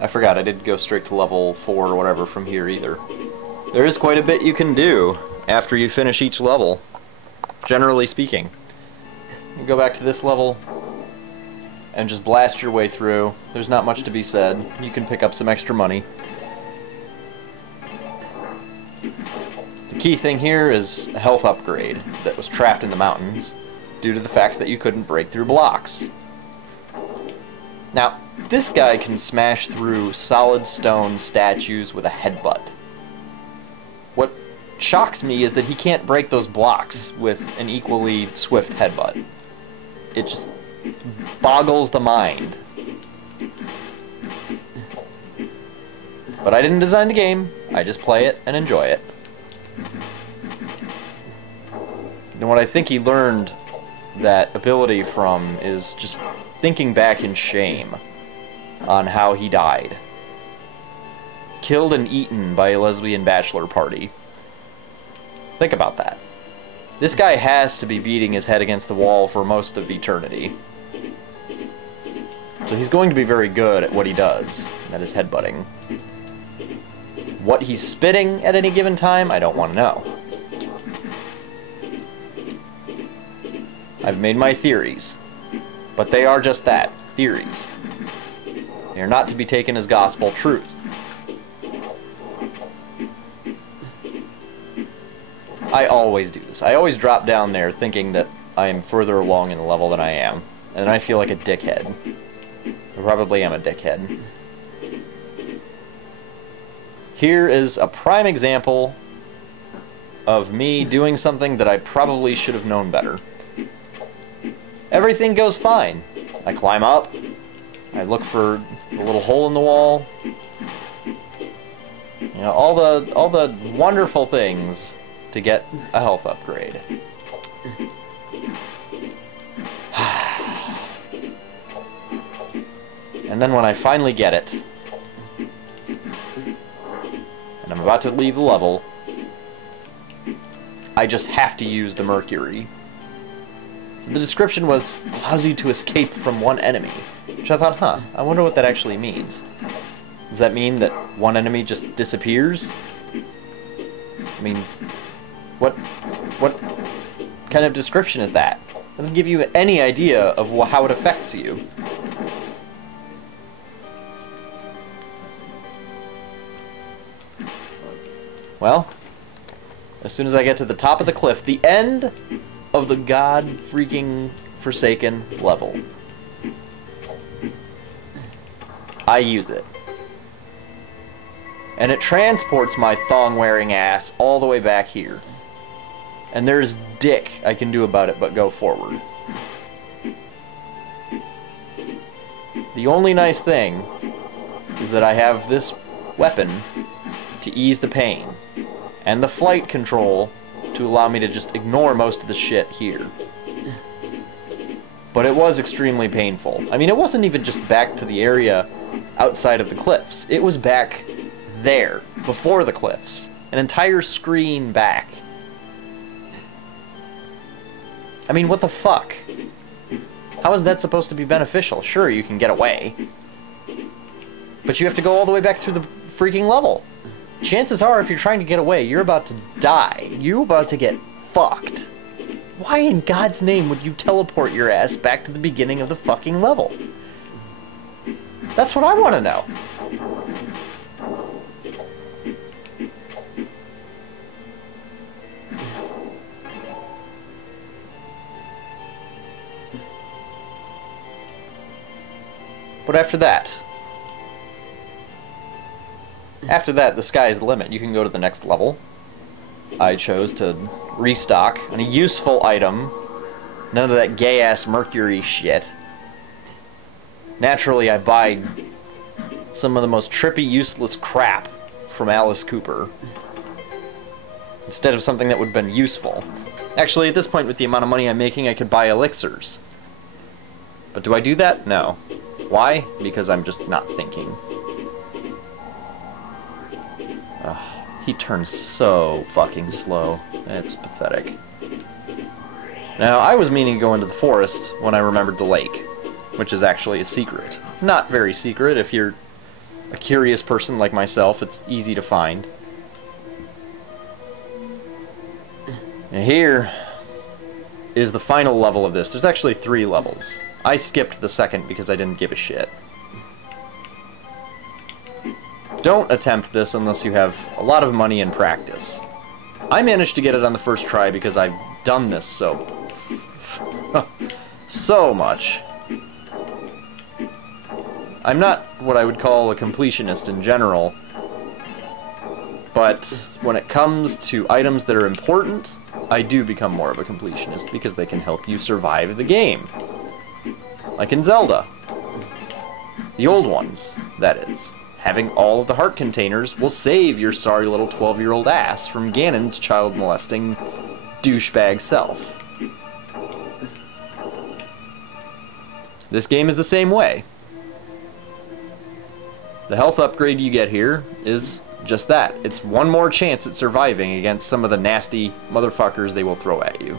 I forgot, I didn't go straight to level 4 or whatever from here either. There is quite a bit you can do after you finish each level, generally speaking. You go back to this level and just blast your way through. There's not much to be said. You can pick up some extra money. The key thing here is a health upgrade that was trapped in the mountains due to the fact that you couldn't break through blocks. Now, this guy can smash through solid stone statues with a headbutt. What shocks me is that he can't break those blocks with an equally swift headbutt. It just boggles the mind. But I didn't design the game, I just play it and enjoy it. And what I think he learned that ability from is just thinking back in shame on how he died. Killed and eaten by a lesbian bachelor party. Think about that. This guy has to be beating his head against the wall for most of eternity. So he's going to be very good at what he does, and that is headbutting. What he's spitting at any given time, I don't want to know. I've made my theories, but they are just that, theories. They are not to be taken as gospel truth. I always do this. I always drop down there thinking that I am further along in the level than I am, and I feel like a dickhead. I probably am a dickhead. Here is a prime example of me doing something that I probably should have known better. Everything goes fine. I climb up, I look for the little hole in the wall. You know, all the wonderful things to get a health upgrade. And then when I finally get it, and I'm about to leave the level, I just have to use the mercury. So the description was, allows you to escape from one enemy. Which I thought, huh, I wonder what that actually means. Does that mean that one enemy just disappears? I mean, what kind of description is that? It doesn't give you any idea of how it affects you. Well, as soon as I get to the top of the cliff, the end of the god-freaking forsaken level, I use it. And it transports my thong-wearing ass all the way back here. And there's dick I can do about it but go forward. The only nice thing is that I have this weapon to ease the pain, and the flight control to allow me to just ignore most of the shit here. But it was extremely painful. I mean, it wasn't even just back to the area outside of the cliffs. It was back there, before the cliffs. An entire screen back. I mean, what the fuck? How is that supposed to be beneficial? Sure, you can get away, but you have to go all the way back through the freaking level. Chances are, if you're trying to get away, you're about to die. You're about to get fucked. Why in God's name would you teleport your ass back to the beginning of the fucking level? That's what I want to know. But after that, the sky's the limit. You can go to the next level. I chose to restock on a useful item. None of that gay-ass mercury shit. Naturally, I buy some of the most trippy, useless crap from Alice Cooper instead of something that would have been useful. Actually, at this point, with the amount of money I'm making, I could buy elixirs. But do I do that? No. Why? Because I'm just not thinking. He turns so fucking slow. It's pathetic. Now, I was meaning to go into the forest when I remembered the lake, which is actually a secret. Not very secret if you're a curious person like myself, it's easy to find. And here is the final level of this. There's actually 3 levels. I skipped the second because I didn't give a shit. Don't attempt this unless you have a lot of money and practice. I managed to get it on the first try because I've done this so much. I'm not what I would call a completionist in general, but when it comes to items that are important, I do become more of a completionist because they can help you survive the game. Like in Zelda. The old ones, that is. Having all of the heart containers will save your sorry little 12-year-old ass from Ganon's child-molesting douchebag self. This game is the same way. The health upgrade you get here is just that. It's one more chance at surviving against some of the nasty motherfuckers they will throw at you.